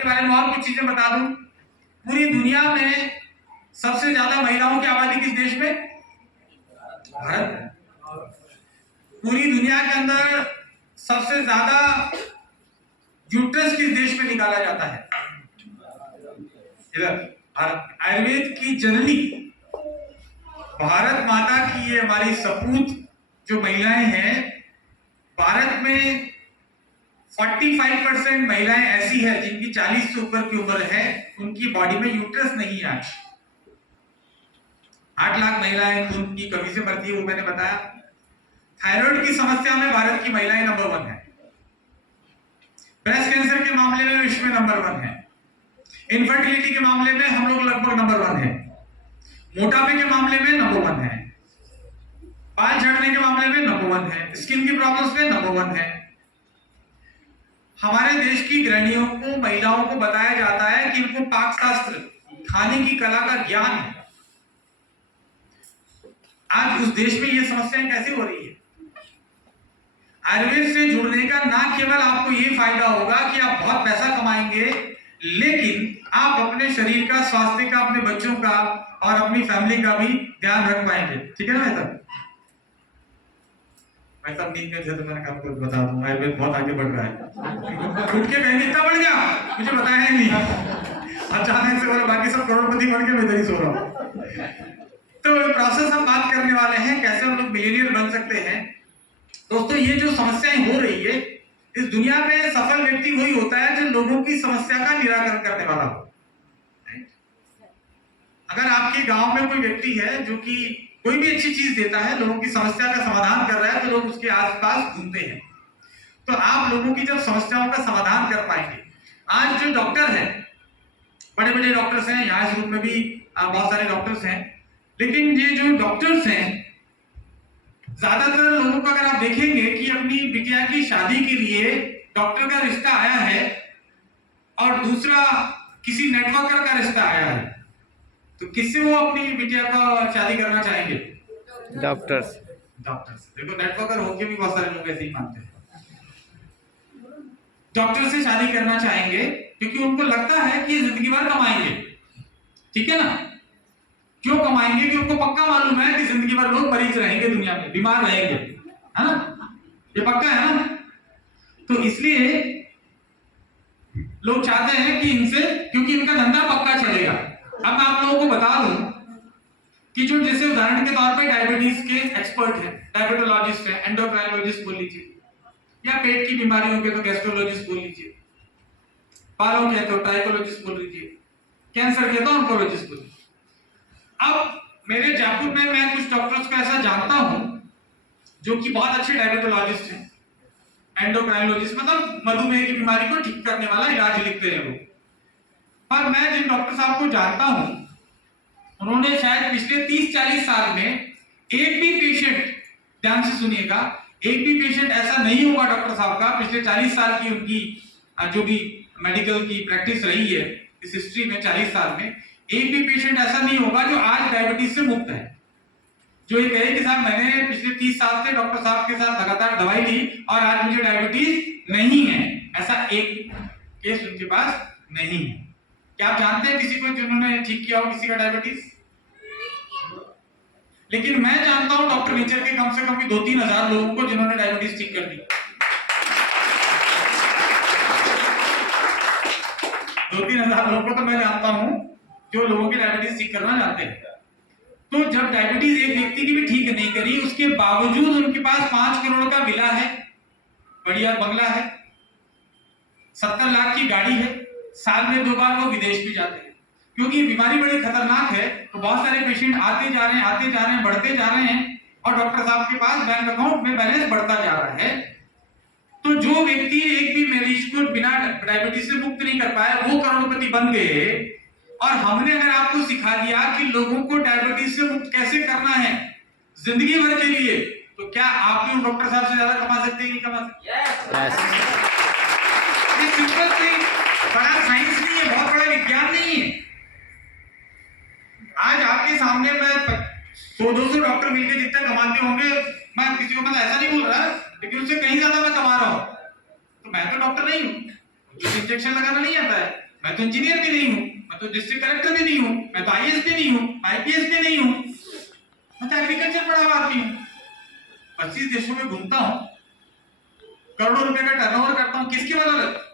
के बारे में और कुछ चीजें बता दूं। पूरी दुनिया में सबसे ज्यादा महिलाओं की आबादी किस देश में? भारत में। पूरी दुनिया के अंदर सबसे ज्यादा यूट्रस किस देश में निकाला जाता है? इधर। आयुर्वेद की जननी भारत माता की ये हमारी सपूत जो महिलाएं हैं, भारत में 45% महिलाएं ऐसी है जिनकी 40 से ऊपर की उम्र है, उनकी बॉडी में यूट्रस नहीं है। आज 8 लाख महिलाएं खून की कमी से मरती है, वो मैंने बताया। थायराइड की समस्या में भारत की महिलाएं नंबर 1 है। ब्रेस्ट कैंसर के मामले में विश्व में नंबर 1 है। इनफर्टिलिटी के मामले में हम लोग लगभग नंबर 1 है। मोटापे के मामले में नंबर 1 है। बाल झड़ने के मामले में नंबर 1 है। स्किन की प्रॉब्लम्स में नंबर 1 है। हमारे देश की गृहिणियों को, महिलाओं को बताया जाता है कि इनको पाक शास्त्र, खाने की कला का ज्ञान है। आज उस देश में ये समस्याएं कैसे हो रही है? आयुर्वेद से जुड़ने का ना केवल आपको ये फायदा होगा कि आप बहुत पैसा कमाएंगे, लेकिन आप अपने शरीर का, स्वास्थ्य का, अपने बच्चों का और अपनी फैमिली का भी ध्यान रख पाएंगे। ठीक है ना भाई साहब? भाई साहब नींद में थे तो मैंने कहा कुछ बता दूं, आयुर्वेद बहुत आगे बढ़ रहा है। उठ के कहेंगे इतना बढ़ गया, मुझे बताया ही नहीं। अचानक से बोले बाकी सब करोड़पति बन के मैं इधर ही सो रहा हूं। तो प्रोसेस हम बात करने वाले हैं, कैसे हम लोग मिलियनियर बन सकते हैं। दोस्तों, ये जो समस्याएं हो रही है, इस दुनिया में सफल व्यक्ति वही होता है जो लोगों की समस्या का निराकरण करने वाला हो। अगर आपके गांव में कोई व्यक्ति है जो कि कोई भी अच्छी चीज देता है, लोगों की समस्या का समाधान कर रहा है, तो लोग उसके आसपास घूमते हैं। तो आप लोगों की जब समस्याओं का समाधान कर पाएंगे। आज जो डॉक्टर है, बड़े बड़े डॉक्टर्स हैं, यहाँ इस ग्रुप में भी बहुत सारे डॉक्टर्स हैं, लेकिन ये जो डॉक्टर्स हैं, ज्यादातर लोगों को अगर आप देखेंगे कि अपनी बिटिया की शादी के लिए डॉक्टर का रिश्ता आया है और दूसरा किसी नेटवर्कर का रिश्ता आया है, तो किससे वो अपनी बिटिया का शादी करना चाहेंगे? डॉक्टर्स। देखो, नेटवर्कर होके भी बहुत सारे लोग ऐसे ही मानते हैं। डॉक्टर से शादी करना चाहेंगे क्योंकि उनको लगता है कि जिंदगी भर कमाएंगे। ठीक है ना? क्यों कमाएंगे? कि उनको पक्का मालूम है कि जिंदगी भर लोग मरीज रहेंगे, दुनिया में बीमार रहेंगे, है ना? ये पक्का है ना? तो इसलिए लोग चाहते हैं कि इनसे, क्योंकि इनका धंधा पक्का चलेगा। अब मैं आप लोगों को बता दूं कि जो जैसे उदाहरण के तौर पे डायबिटीज के एक्सपर्ट हैं, डायबिटोलॉजिस्ट हैं, एंडोक्राइनोलॉजिस्ट बोल लीजिए, या पेट की बीमारियों के तो गैस्ट्रोलॉजिस्ट बोल लीजिए, बालों के तो ट्राइकोलॉजिस्ट बोल लीजिए, कैंसर के तो ऑन्कोलॉजिस्ट बोल लीजिए। अब मेरे जयपुर में मैं कुछ डॉक्टर्स को ऐसा जानता हूं जो कि बहुत अच्छे डायबिटोलॉजिस्ट हैं, एंडोक्राइनोलॉजिस्ट, मतलब मधुमेह की बीमारी को ठीक करने वाला इलाज लिखते हैं वो। पर मैं जिन डॉक्टर साहब को जानता हूं, उन्होंने शायद पिछले 30-40 साल में एक भी पेशेंट, ध्यान से सुनिएगा, एक भी पेशेंट ऐसा नहीं होगा डॉक्टर साहब का, पिछले 40 साल की उनकी जो भी मेडिकल की प्रैक्टिस रही है इस हिस्ट्री में, 40 साल में एक भी पेशेंट ऐसा नहीं होगा जो आज डायबिटीज से मुक्त है, जो ये कहे कि साहब मैंने पिछले 30 साल से डॉक्टर साहब के साथ लगातार दवाई ली और आज मुझे डायबिटीज नहीं है। ऐसा एक केस उनके पास नहीं है। क्या आप जानते हैं किसी को जिन्होंने ठीक किया हो किसी का डायबिटीज? लेकिन मैं जानता हूं डॉक्टर नेचर के कम से कम भी 2-3 हजार लोगों को जिन्होंने डायबिटीज ठीक कर दी। 2-3 हजार लोगों को तो मैं जानता हूं जो लोगों की डायबिटीज ठीक करना चाहते हैं। तो जब डायबिटीज एक व्यक्ति की भी ठीक नहीं करी, उसके बावजूद उनके पास 5 करोड़ का विला है, बढ़िया बंगला है, 70 लाख की गाड़ी है, साल में 2 बार वो विदेश भी जाते हैं, क्योंकि ये बीमारी बड़ी खतरनाक है। तो बहुत सारे पेशेंट आते जा रहे हैं, बढ़ते जा रहे हैं, और डॉक्टर साहब के पास बैंक अकाउंट में बैलेंस बढ़ता जा रहा है। तो जो व्यक्ति एक भी मरीज को बिना डायबिटीज से मुक्त नहीं कर पाया, वो करोड़पति बन गए। और हमने अगर आपको सिखा दिया कि लोगों को डायबिटीज से मुक्त कैसे करना है जिंदगी भर के लिए, तो क्या आप भी डॉक्टर साहब से ज्यादा कमा सकते हैं? नहीं कमा सकते? ये सिंपल सी, बड़ा साइंस नहीं है, बहुत बड़ा विज्ञान नहीं है। आज आपके सामने मैं 100-200 डॉक्टर मिलकर जितना कमाते होंगे, मैं किसी को मतलब ऐसा नहीं बोल रहा, लेकिन उससे कहीं ज्यादा मैं कमा रहा हूं। तो मैं तो डॉक्टर नहीं हूं, इंजेक्शन लगाना नहीं आता है, मैं तो इंजीनियर भी नहीं हूं, मैं तो डिस्ट्रिक्ट कलेक्टर भी नहीं हूं, मैं तो आईएएस भी नहीं हूं, आईपीएस भी नहीं हूं, मैं तो एग्रीकल्चर पढ़ा हुआ आदमी हूं। 25 देशों में घूमता हूं, करोड़ों रुपए का टर्नओवर करता हूं, किसकी बदौलत?